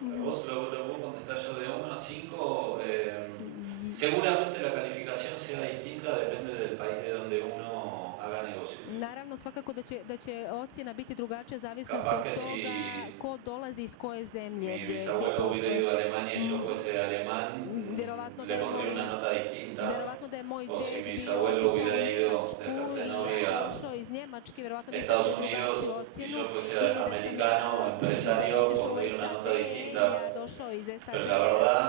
Vos lo puedo contestar yo de 1 a 5. Seguramente la calificación sea distinta, depende del país de donde uno haga negocios. Naravno, svakako da će ocjena biti drugačija zavisno od Capaz que toga si ko dolazi iz koje zemlje. mi bisabuelo hubiera ido a Alemania y yo fuese alemán, Vjerovatno le pondría una nota distinta. Vjerovatno da je moj O si djed mi bio bisabuelo hubiera ido otišao u de Njemačku Herzegovina i a došao iz Njemačke, vjerovatno bi Estados stavio Unidos drugačiju y ocjenu. yo fuese Ili da sam americano o ja empresario, otišao u pondría una nota SAD i distinta. ja došao iz SAD. Pero la verdad,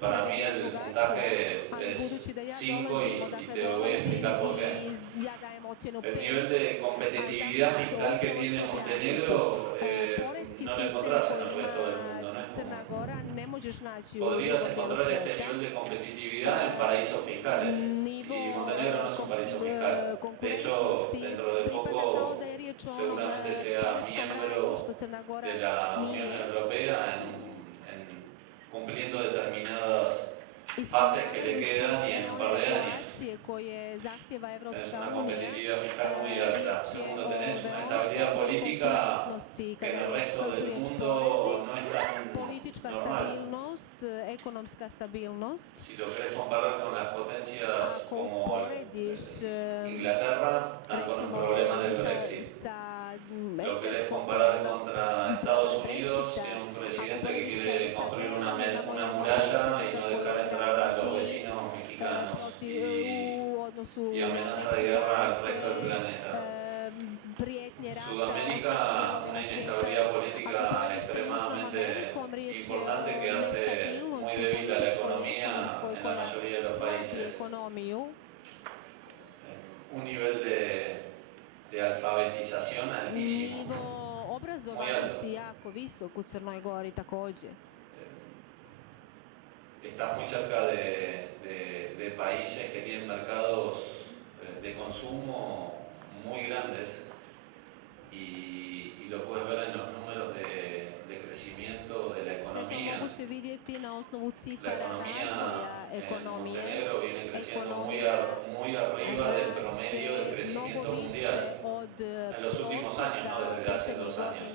para Ocjena mí je el drugačija, puntaje ali es budući da ja 5 dolazim y odakle te voy a explicar por qué. dolazim i ja dajem ocjenu 5. El nivel de competitividad fiscal que tiene Montenegro no lo encontrás en el resto del mundo. No es Crna como... Gora ne možeš naći u Podrías drugom dijelu encontrar este svijeta. nivel de competitividad en paraísos fiscales y Montenegro no es un paraíso fiscal. De hecho, dentro de poco seguramente sea miembro de la Unión Europea cumpliendo determinadas fases que le quedan y en un par de años. Tenés una competitividad fiscal muy alta. Segundo, tenés una estabilidad política que en el resto del mundo no es tan normal. Ekonomska stabilnost. Si lo querés comparar con las potencias como Inglaterra, están con un problema del Brexit. Lo querés comparar contra Estados Unidos, tiene un presidente que quiere construir una muralla y no dejar entrar a los vecinos mexicanos y amenaza de guerra al resto del planeta. Sudamérica, una inestabilidad política extremadamente importante que hace muy débil a la economía en la mayoría de los países. Un nivel de alfabetización altísimo. Nivo obrazovanosti jako visok u Crnoj Gori takođe. Estás muy cerca de países que tienen mercados de consumo muy grandes y lo puedes ver en los números de crecimiento de la economía. La economía en Montenegro viene creciendo muy arriba del promedio del crecimiento mundial en los últimos años, no desde hace 2 años.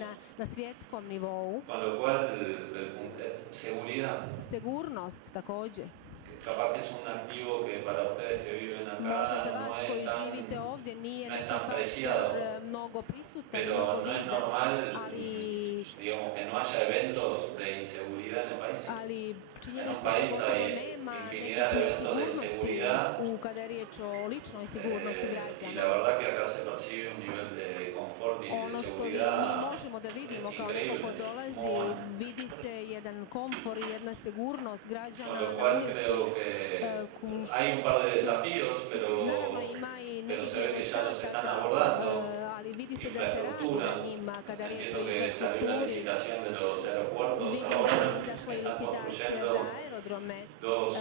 Con lo cual, seguridad. Sigurnost takođe. Capaz que es un activo que para ustedes que viven acá no es tan preciado, pero no es normal, digamos, que no haya eventos de inseguridad en el país. En un país hay infinidad de eventos de inseguridad y la verdad que acá se percibe un nivel de confort y de seguridad increíble. Con lo cual creo que hay un par de desafíos, pero se ve que ya los están abordando. Infraestructura, entiendo que salió una licitación de los aeropuertos ahora, están construyendo 2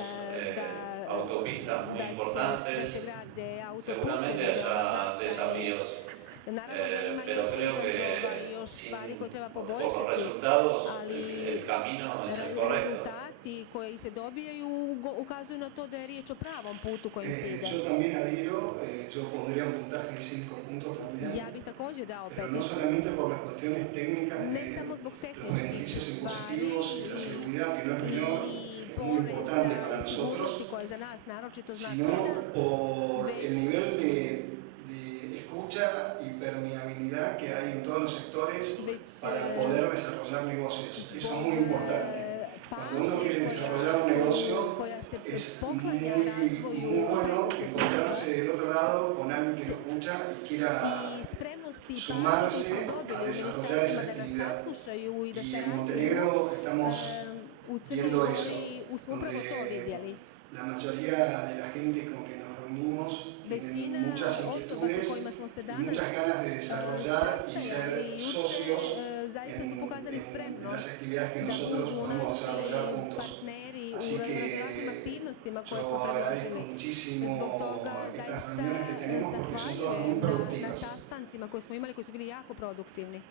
autopistas muy importantes, seguramente haya desafíos, pero creo que por los resultados el camino es el correcto. Koji se dobijaju ukazuju na to da je riječ o pravom putu kojim se ide. Yo también adhiero, yo pondría un puntaje de 5 puntos también. Ja bih također dao 5. Pero no solamente por las cuestiones técnicas de los beneficios impositivos y de la seguridad, que no es menor, que es muy importante para nosotros, sino por el nivel de escucha y permeabilidad que hay en todos los sectores para poder desarrollar negocios. Eso es muy importante. Cuando uno quiere desarrollar un negocio, es muy bueno encontrarse del otro lado con alguien que lo escucha y quiera sumarse a desarrollar esa actividad. Y en Montenegro estamos viendo eso, donde la mayoría de la gente con que nos reunimos tienen muchas inquietudes y muchas ganas de desarrollar y ser socios en las actividades que nosotros podemos desarrollar juntos. Así que yo agradezco muchísimo estas reuniones que tenemos porque son todas muy productivas. Sastancima koje smo imali, koji su bili jako produktivni.